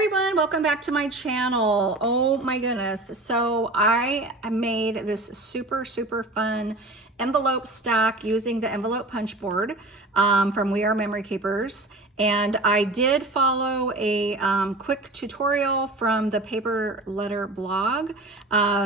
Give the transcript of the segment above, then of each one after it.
everyone, welcome back to my channel. Oh my goodness. So I made this super fun envelope stack using the envelope punch board from We Are Memory Keepers. And I did follow a quick tutorial from the Paper Letter blog.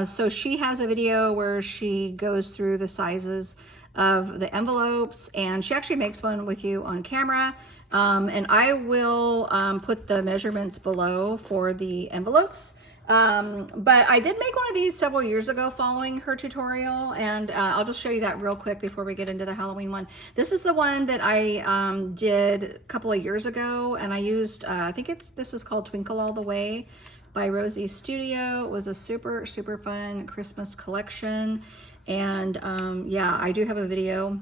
So she has a video where she goes through the sizes of the envelopes, and she actually makes one with you on camera. And I will put the measurements below for the envelopes. But I did make one of these several years ago following her tutorial, and I'll just show you that real quick before we get into the Halloween one. This is the one that I did a couple of years ago, and I used, I think this is called Twinkle All the Way by Rosie Studio. It was a super fun Christmas collection. And yeah, I do have a video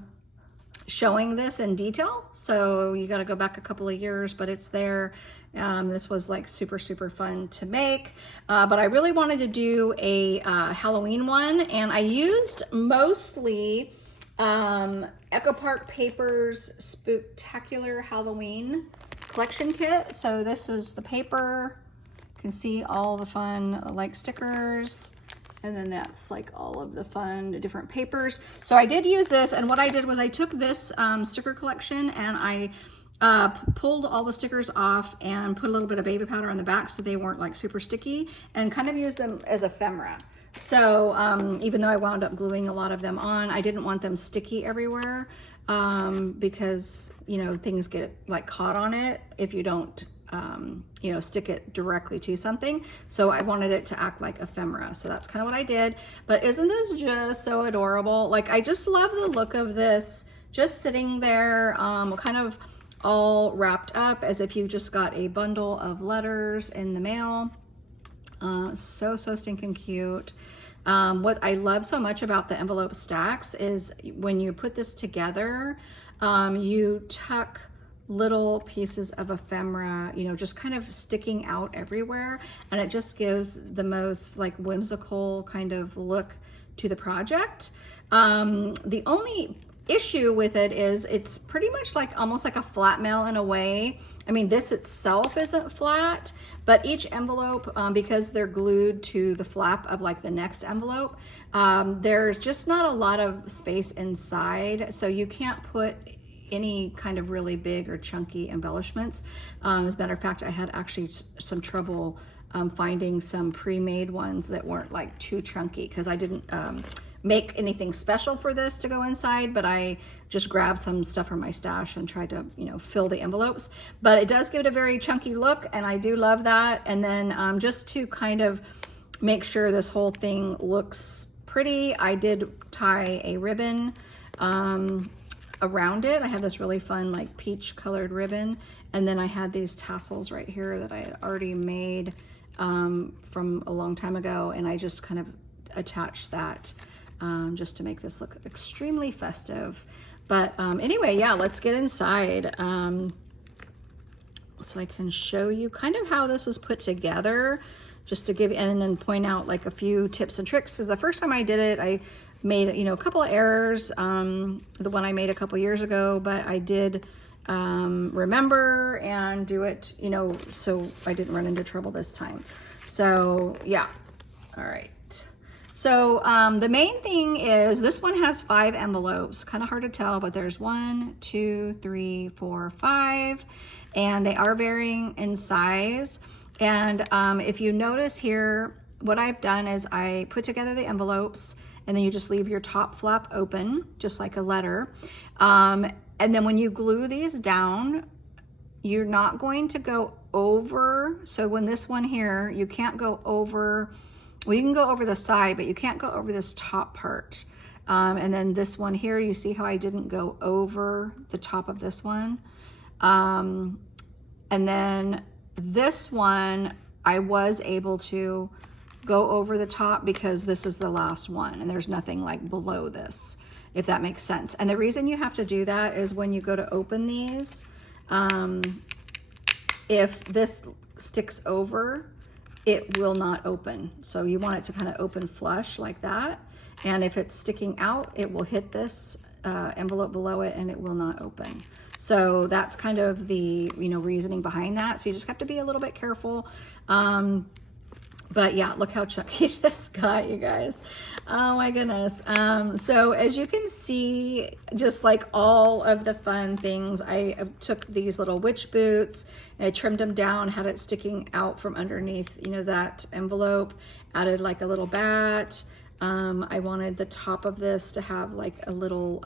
showing this in detail, so you got to go back a couple of years, but it's there. This was like super fun to make, but I really wanted to do a Halloween one, and I used mostly Echo Park Paper's Spooktacular Halloween Collection kit. So this is the paper. You can see all the fun like stickers, and then that's like all of the fun different papers. So I did use this, and what I did was I took this sticker collection and I pulled all the stickers off and put a little bit of baby powder on the back so they weren't like super sticky, and kind of used them as ephemera. So even though I wound up gluing a lot of them on, I didn't want them sticky everywhere because, you know, things get like caught on it if you don't you know, stick it directly to something. So I wanted it to act like ephemera. So that's kind of what I did. But isn't this just so adorable? Like, I just love the look of this just sitting there, kind of all wrapped up as if you just got a bundle of letters in the mail. So stinking cute. What I love so much about the envelope stacks is when you put this together, you tuck little pieces of ephemera, you know, just kind of sticking out everywhere, and it just gives the most like whimsical kind of look to the project. The only issue with it is it's pretty much like almost like a flat mail in a way. I mean, this itself isn't flat, but each envelope, because they're glued to the flap of like the next envelope, there's just not a lot of space inside, so you can't put any kind of really big or chunky embellishments. As a matter of fact, I had actually some trouble finding some pre-made ones that weren't like too chunky, because I didn't make anything special for this to go inside, but I just grabbed some stuff from my stash and tried to, you know, fill the envelopes. But it does give it a very chunky look, and I do love that. And then just to kind of make sure this whole thing looks pretty, I did tie a ribbon around it. I had this really fun like peach colored ribbon, and then I had these tassels right here that I had already made from a long time ago, and I just kind of attached that just to make this look extremely festive. But anyway, yeah, let's get inside so I can show you kind of how this is put together, just to give, and then point out like a few tips and tricks, because the first time I did it, I made, you know, a couple of errors, the one I made a couple years ago, but I did remember and do it, you know, so I didn't run into trouble this time. So yeah, all right. So the main thing is this one has 5 envelopes, kind of hard to tell, but there's 1, 2, 3, 4, 5, and they are varying in size. And if you notice here, what I've done is I put together the envelopes, and then you just leave your top flap open, just like a letter. And then when you glue these down, you're not going to go over. So when this one here, you can't go over, well, you can go over the side, but you can't go over this top part. And then this one here, you see how I didn't go over the top of this one. And then this one, I was able to go over the top because this is the last one, and there's nothing like below this, if that makes sense. And the reason you have to do that is when you go to open these, if this sticks over, it will not open. So you want it to kind of open flush like that. And if it's sticking out, it will hit this envelope below it and it will not open. So that's kind of the, you know, reasoning behind that. So you just have to be a little bit careful. But yeah, look how chunky this got, you guys. Oh my goodness. So as you can see, just like all of the fun things, I took these little witch boots, and I trimmed them down, had it sticking out from underneath, you know, that envelope, added like a little bat. I wanted the top of this to have like a little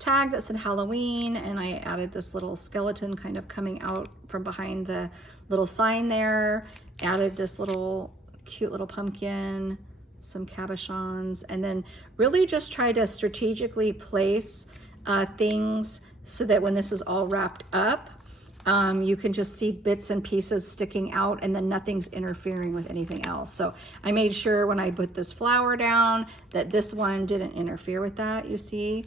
tag that said Halloween, and I added this little skeleton kind of coming out from behind the little sign there. Added this little cute little pumpkin, some cabochons, and then really just try to strategically place things so that when this is all wrapped up, you can just see bits and pieces sticking out, and then nothing's interfering with anything else. So I made sure when I put this flower down that this one didn't interfere with that, you see.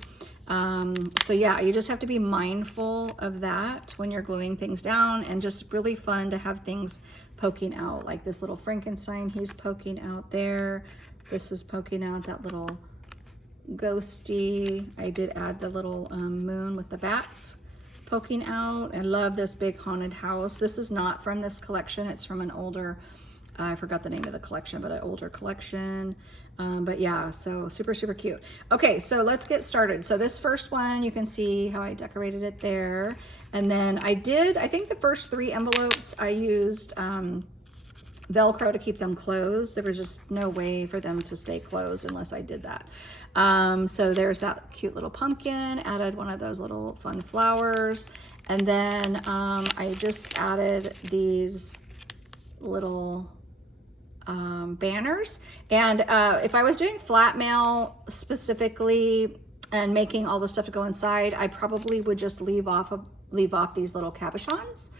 So yeah, you just have to be mindful of that when you're gluing things down, and just really fun to have things poking out, like this little Frankenstein, he's poking out there. This is poking out, that little ghosty. I did add the little moon with the bats poking out. I love this big haunted house. This is not from this collection. It's from an older, I forgot the name of the collection, but an older collection. But yeah, so super, super cute. Okay, so let's get started. So this first one, you can see how I decorated it there. And then I think the first 3 envelopes I used Velcro to keep them closed. There was just no way for them to stay closed unless I did that. So there's that cute little pumpkin, added one of those little fun flowers. And then I just added these little banners. And if I was doing flat mail specifically and making all the stuff to go inside, I probably would just leave off these little cabochons,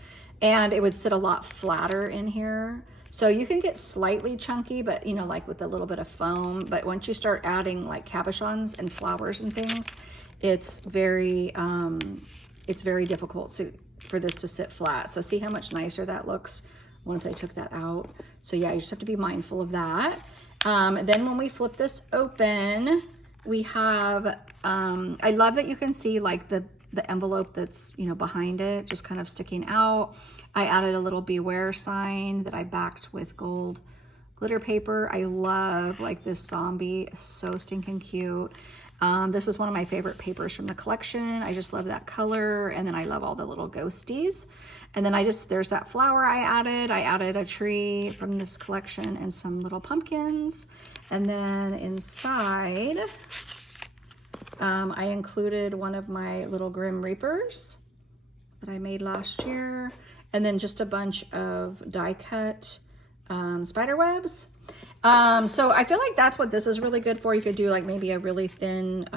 and it would sit a lot flatter in here. So you can get slightly chunky, but you know, like with a little bit of foam. But once you start adding like cabochons and flowers and things, it's very difficult for this to sit flat. So see how much nicer that looks once I took that out. So yeah, you just have to be mindful of that. Then when we flip this open, we have, I love that you can see like the envelope that's, you know, behind it, just kind of sticking out. I added a little beware sign that I backed with gold glitter paper. I love like this zombie, so stinking cute. This is one of my favorite papers from the collection. I just love that color. And then I love all the little ghosties. And then there's that flower I added. I added a tree from this collection and some little pumpkins. And then inside, I included one of my little Grim Reapers that I made last year, and then just a bunch of die cut spider webs. So I feel like that's what this is really good for. You could do like maybe a really thin,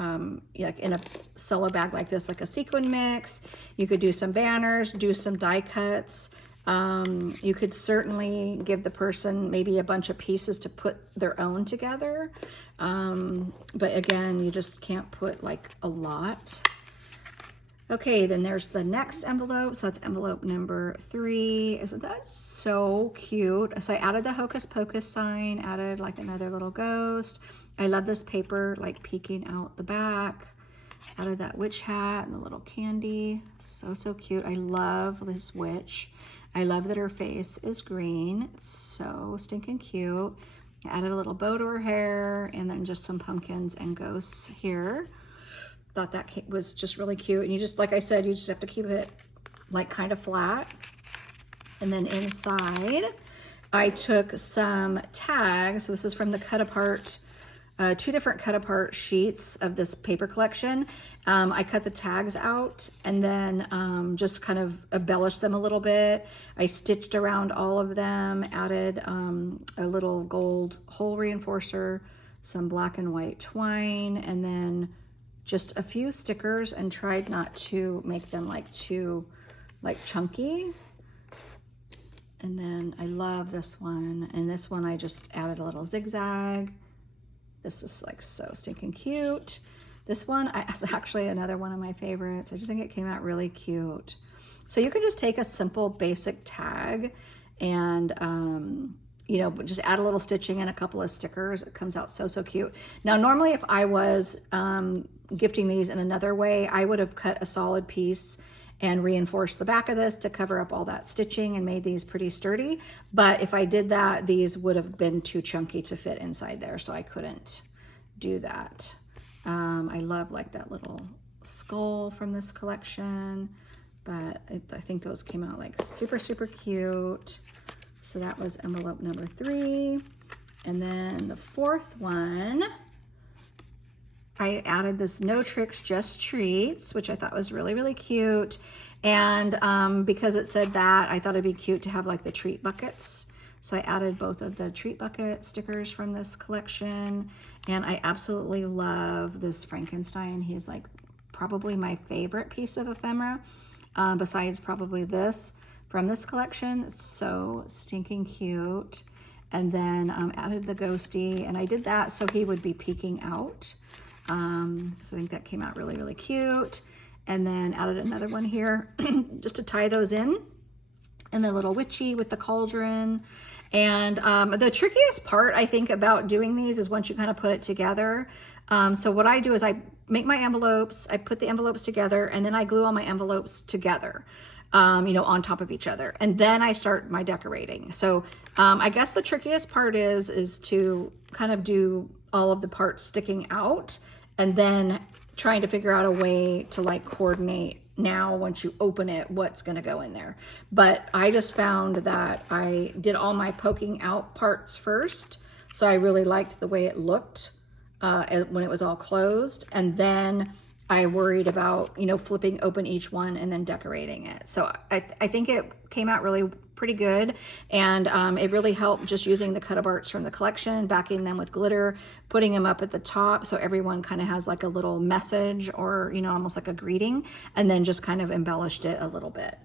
like in a cello bag like this, like a sequin mix. You could do some banners, do some die cuts. You could certainly give the person maybe a bunch of pieces to put their own together. But again, you just can't put like a lot. Okay, then there's the next envelope. So that's envelope number 3. Isn't that so cute? So I added the Hocus Pocus sign, added like another little ghost. I love this paper, like peeking out the back. Added that witch hat and the little candy. So, so cute. I love this witch. I love that her face is green. It's so stinking cute. I added a little bow to her hair, and then just some pumpkins and ghosts here. Thought that was just really cute. And you just, like I said, you just have to keep it like kind of flat. And then inside, I took some tags. So this is from the cut apart, 2 different cut apart sheets of this paper collection. I cut the tags out and then just kind of embellished them a little bit. I stitched around all of them, added a little gold hole reinforcer, some black and white twine, and then just a few stickers, and tried not to make them like too like chunky. And then I love this one. And this one I just added a little zigzag. This is like so stinking cute. This one is actually another one of my favorites. I just think it came out really cute. So you can just take a simple basic tag and you know, just add a little stitching and a couple of stickers. It comes out so, so cute. Now, normally if I was gifting these in another way, I would have cut a solid piece and reinforced the back of this to cover up all that stitching and made these pretty sturdy. But if I did that, these would have been too chunky to fit inside there, so I couldn't do that. I love like that little skull from this collection, but I think those came out like super, super cute. So that was envelope number 3. And then the 4th one, I added this No Tricks, Just Treats, which I thought was really, really cute. And because it said that, I thought it'd be cute to have like the treat buckets. So I added both of the treat bucket stickers from this collection. And I absolutely love this Frankenstein. He's like probably my favorite piece of ephemera, besides probably this from this collection. It's so stinking cute. And then added the ghosty, and I did that so he would be peeking out. So I think that came out really, really cute. And then added another one here just to tie those in. And the little witchy with the cauldron. And the trickiest part, I think, about doing these is once you kind of put it together. So what I do is I make my envelopes, I put the envelopes together, and then I glue all my envelopes together, you know, on top of each other. And then I start my decorating. So I guess the trickiest part is to kind of do all of the parts sticking out and then trying to figure out a way to like coordinate now once you open it what's going to go in there. But I just found that I did all my poking out parts first, so I really liked the way it looked when it was all closed, and then I worried about, you know, flipping open each one and then decorating it. So I think it came out really pretty good, and it really helped just using the cut-up arts from the collection, backing them with glitter, putting them up at the top so everyone kind of has like a little message or, you know, almost like a greeting, and then just kind of embellished it a little bit.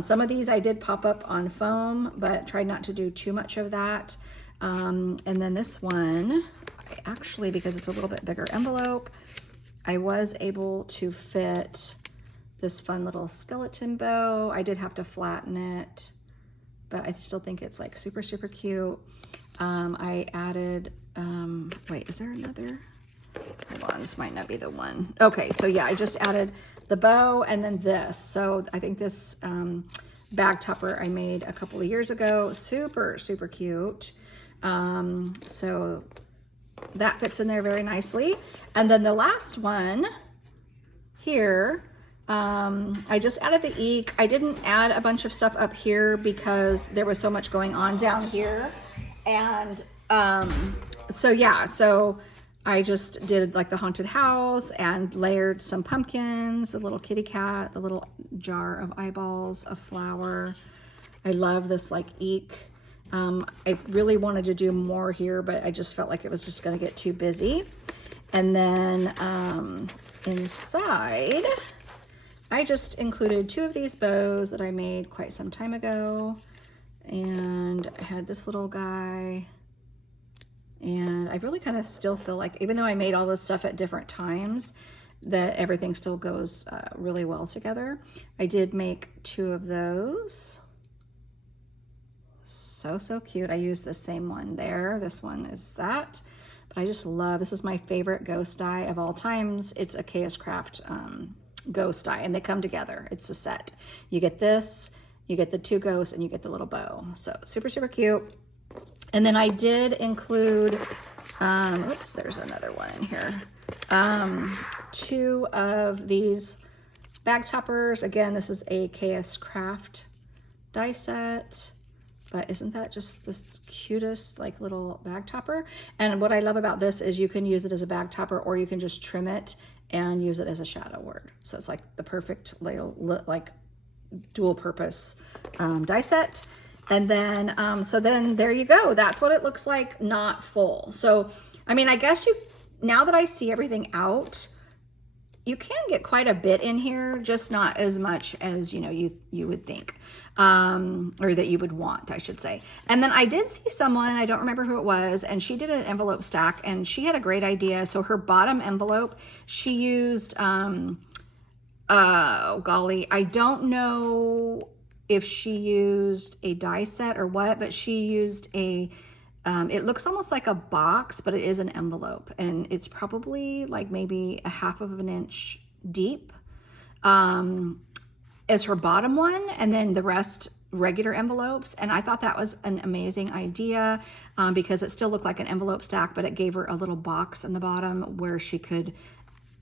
Some of these I did pop up on foam, but tried not to do too much of that. And then this one, actually, because it's a little bit bigger envelope, I was able to fit this fun little skeleton bow. I did have to flatten it, but I still think it's like super, super cute. I added, wait, is there another? Hold on, this might not be the one. Okay, so yeah, I just added the bow and then this. So I think this bag topper I made a couple of years ago. Super, super cute. So that fits in there very nicely. And then the last one here, I just added the eek. I didn't add a bunch of stuff up here because there was so much going on down here. And so yeah, so I just did like the haunted house and layered some pumpkins, the little kitty cat, the little jar of eyeballs, a flower. I love this like eek. I really wanted to do more here, but I just felt like it was just going to get too busy. And then inside, I just included 2 of these bows that I made quite some time ago. And I had this little guy. And I really kind of still feel like, even though I made all this stuff at different times, that everything still goes really well together. I did make 2 of those. So, so cute. I use the same one there. This one is that. But I just love, this is my favorite ghost die of all times. It's a Chaos Craft ghost die, and they come together. It's a set. You get this, you get the 2 ghosts, and you get the little bow. So super, super cute. And then I did include, oops, there's another one in here. 2 of these bag toppers. Again, this is a Chaos Craft die set. But isn't that just this cutest like little bag topper? And what I love about this is you can use it as a bag topper, or you can just trim it and use it as a shadow word. So it's like the perfect little like dual purpose die set. And then, so then there you go. That's what it looks like, not full. So, I mean, I guess now that I see everything out, you can get quite a bit in here, just not as much as, you know, you would think, or that you would want, I should say. And then I did see someone, I don't remember who it was, and she did an envelope stack, and she had a great idea. So her bottom envelope, she used, oh golly, I don't know if she used a die set or what, but she used a, it looks almost like a box, but it is an envelope, and it's probably like maybe a 1/2 of an inch deep. as her bottom one, and then the rest regular envelopes. And I thought that was an amazing idea because it still looked like an envelope stack, but it gave her a little box in the bottom where she could,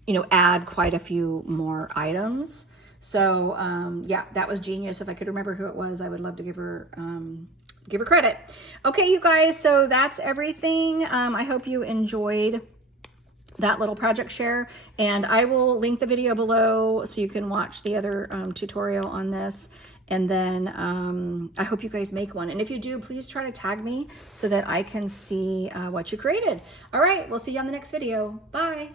you know, add quite a few more items. So yeah, that was genius. If I could remember who it was, I would love to give her credit. Okay, you guys, so that's everything. I hope you enjoyed that little project share, and I will link the video below so you can watch the other tutorial on this. And then I hope you guys make one. And if you do, please try to tag me so that I can see what you created. All right, we'll see you on the next video. Bye.